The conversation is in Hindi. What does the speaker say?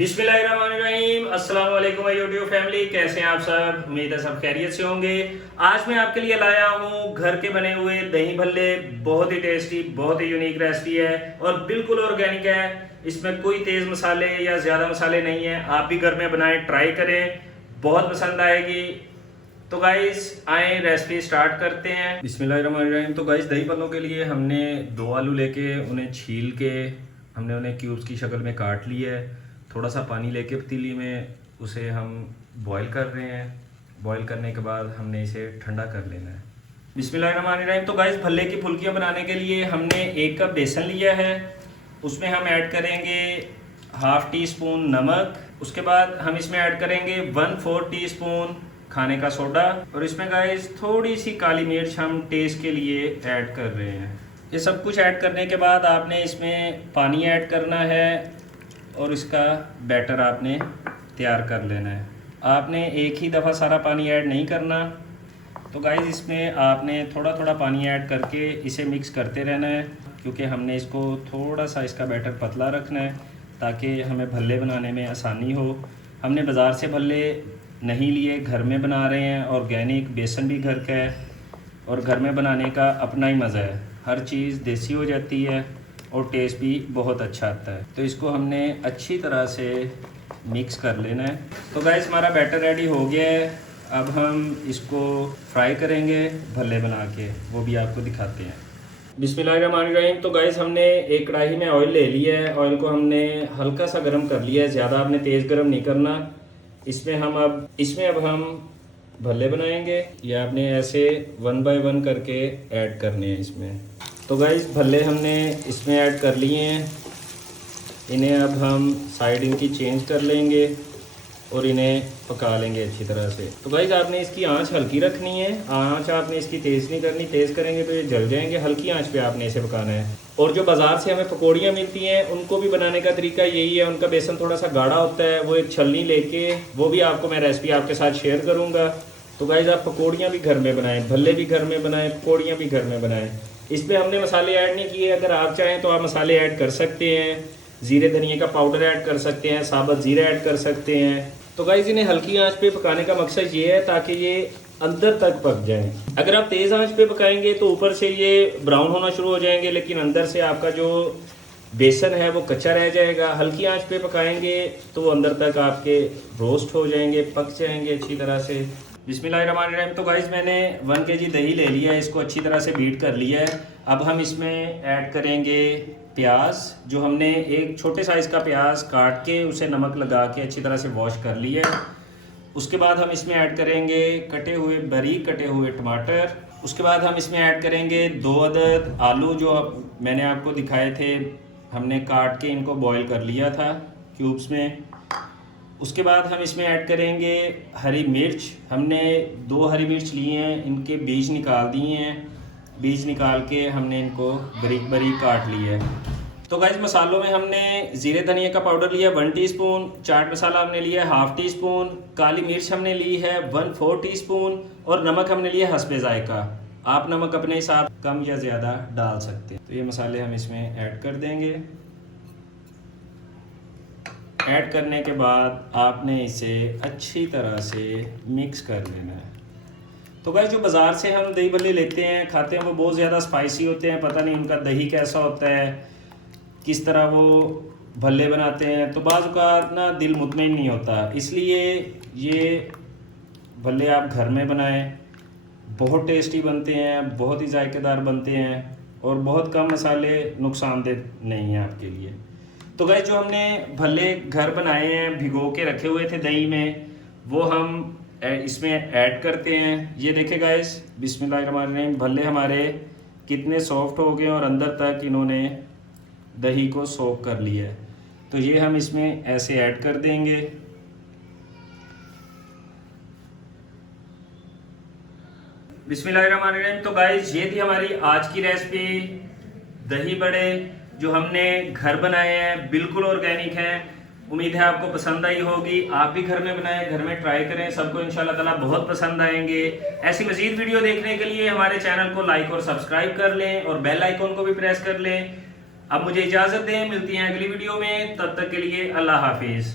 बिस्मिल्लाहिर्रहमानिर्रहीम। अस्सलाम वालेकुम यूट्यूब फैमिली, कैसे हैं आप सब। उम्मीद है सब खैरियत से होंगे। आज मैं आपके लिए लाया हूँ घर के बने हुए दही भल्ले। बहुत ही टेस्टी, बहुत ही यूनिक रेसिपी है और बिल्कुल ऑर्गेनिक है। इसमें कोई तेज मसाले या ज़्यादा मसाले नहीं है। आप भी घर में बनाएं, ट्राई करें, बहुत पसंद आएगी। तो गाइस आए रेसिपी स्टार्ट करते हैं। बिस्मिल्लाहिर्रहमानिर्रहीम। तो गाइस दही भल्लों के लिए हमने 2 आलू लेके उन्हें छील के हमने उन्हें क्यूब्स की शक्ल में काट लिया है। थोड़ा सा पानी लेके पतीली में उसे हम बॉईल कर रहे हैं। बॉईल करने के बाद हमने इसे ठंडा कर लेना है। बिस्मिल्लाहिर्रहमानिर्रहीम। तो गाइस भल्ले की फुल्कियाँ बनाने के लिए हमने 1 कप बेसन लिया है। उसमें हम ऐड करेंगे हाफ टी स्पून नमक। उसके बाद हम इसमें ऐड करेंगे 1/4 टीस्पून खाने का सोडा और इसमें गाइस थोड़ी सी काली मिर्च हम टेस्ट के लिए ऐड कर रहे हैं। ये सब कुछ ऐड करने के बाद आपने इसमें पानी ऐड करना है और इसका बैटर आपने तैयार कर लेना है। आपने एक ही दफ़ा सारा पानी ऐड नहीं करना। तो गाइस इसमें आपने थोड़ा थोड़ा पानी ऐड करके इसे मिक्स करते रहना है, क्योंकि हमने इसको थोड़ा सा इसका बैटर पतला रखना है ताकि हमें भल्ले बनाने में आसानी हो। हमने बाज़ार से भल्ले नहीं लिए, घर में बना रहे हैं। ऑर्गेनिक, बेसन भी घर का है और घर में बनाने का अपना ही मज़ा है। हर चीज़ देसी हो जाती है और टेस्ट भी बहुत अच्छा आता है। तो इसको हमने अच्छी तरह से मिक्स कर लेना है। तो गाइस हमारा बैटर रेडी हो गया है। अब हम इसको फ्राई करेंगे भल्ले बना के, वो भी आपको दिखाते हैं। बिस्मिल्लाहिर्रहमानिर्रहीम। तो गाइस हमने एक कढ़ाई में ऑयल ले लिया है। ऑयल को हमने हल्का सा गर्म कर लिया है, ज़्यादा आपने तेज़ गर्म नहीं करना। इसमें अब हम भल्ले बनाएंगे। ये आपने ऐसे 1 बाय 1 करके ऐड करने हैं इसमें। तो गाइस भल्ले हमने इसमें ऐड कर लिए हैं। इन्हें अब हम साइड इनकी चेंज कर लेंगे और इन्हें पका लेंगे अच्छी तरह से। तो गाइस आपने इसकी आंच हल्की रखनी है। आंच आपने इसकी तेज़ नहीं करनी, तेज़ करेंगे तो ये जल जाएंगे। हल्की आंच पे आपने इसे पकाना है। और जो बाज़ार से हमें पकौड़ियाँ मिलती हैं उनको भी बनाने का तरीका यही है। उनका बेसन थोड़ा सा गाढ़ा होता है। वो एक छलनी लेके, वो भी आपको मैं रेसिपी आपके साथ शेयर करूँगा। तो गाइस आप पकौड़ियाँ भी घर में बनाएं, भल्ले भी घर में बनाएं, पकौड़ियाँ भी घर में बनाएं। इसमें हमने मसाले ऐड नहीं किए। अगर आप चाहें तो आप मसाले ऐड कर सकते हैं। ज़ीरे धनिए का पाउडर ऐड कर सकते हैं, साबुत ज़ीरा ऐड कर सकते हैं। तो गाइस इन्हें हल्की आंच पे पकाने का मकसद ये है ताकि ये अंदर तक पक जाएं। अगर आप तेज़ आंच पे पकाएंगे तो ऊपर से ये ब्राउन होना शुरू हो जाएंगे, लेकिन अंदर से आपका जो बेसन है वो कच्चा रह जाएगा। हल्की आंच पे पकाएंगे तो वो अंदर तक आपके रोस्ट हो जाएंगे, पक जाएंगे अच्छी तरह से। बिस्मिल्लाहिर्रहमानिर्रहीम। तो गाइस मैंने 1 kg दही ले लिया है, इसको अच्छी तरह से बीट कर लिया है। अब हम इसमें ऐड करेंगे प्याज। जो हमने एक छोटे साइज़ का प्याज काट के उसे नमक लगा के अच्छी तरह से वॉश कर लिया है। उसके बाद हम इसमें ऐड करेंगे बारीक कटे हुए टमाटर। उसके बाद हम इसमें ऐड करेंगे 2 अदद आलू, जो मैंने आपको दिखाए थे। हमने काट के इनको बॉईल कर लिया था क्यूब्स में। उसके बाद हम इसमें ऐड करेंगे हरी मिर्च। हमने 2 हरी मिर्च लिए हैं, इनके बीज निकाल दिए हैं। बीज निकाल के हमने इनको बारीक बारीक काट लिया है। तो गाइस मसालों में हमने ज़ीरे धनिया का पाउडर लिया 1 टीस्पून, चाट मसाला हमने लिया है हाफ टी स्पून, काली मिर्च हमने ली है 1/4 टीस्पून और नमक हमने लिया हस्बे जायका। आप नमक अपने हिसाब कम या ज़्यादा डाल सकते हैं। तो ये मसाले हम इसमें ऐड कर देंगे। ऐड करने के बाद आपने इसे अच्छी तरह से मिक्स कर लेना है। तो गाइस जो बाज़ार से हम दही भल्ले लेते हैं, खाते हैं, वो बहुत ज़्यादा स्पाइसी होते हैं। पता नहीं उनका दही कैसा होता है, किस तरह वो भल्ले बनाते हैं। तो बाज़ का ना दिल मुतमईन नहीं होता। इसलिए ये भल्ले आप घर में बनाएं, बहुत टेस्टी बनते हैं, बहुत ही जायकेदार बनते हैं और बहुत कम मसाले नुकसानदेह नहीं हैं आपके लिए। तो गाइस जो हमने भल्ले घर बनाए हैं, भिगो के रखे हुए थे दही में, वो हम इसमें ऐड करते हैं। ये देखें गाइस, बिस्मिल्लाहिर्रहमानिर्रहीम, भल्ले हमारे कितने सॉफ्ट हो गए और अंदर तक इन्होंने दही को सोक कर लिया है। तो ये हम इसमें ऐसे ऐड कर देंगे। बिस्मिल्लाहिर्रहमानिर्रहीम। तो गाइस ये थी हमारी आज की रेसिपी, दही बड़े जो हमने घर बनाए हैं, बिल्कुल ऑर्गेनिक हैं। उम्मीद है आपको पसंद आई होगी। आप भी घर में बनाएं, घर में ट्राई करें, सबको इंशाल्लाह ताला बहुत पसंद आएंगे। ऐसी मजीद वीडियो देखने के लिए हमारे चैनल को लाइक और सब्सक्राइब कर लें और बेल आइकॉन को भी प्रेस कर लें। अब मुझे इजाज़त दें, मिलती हैं अगली वीडियो में। तब तक के लिए अल्लाह हाफिज़।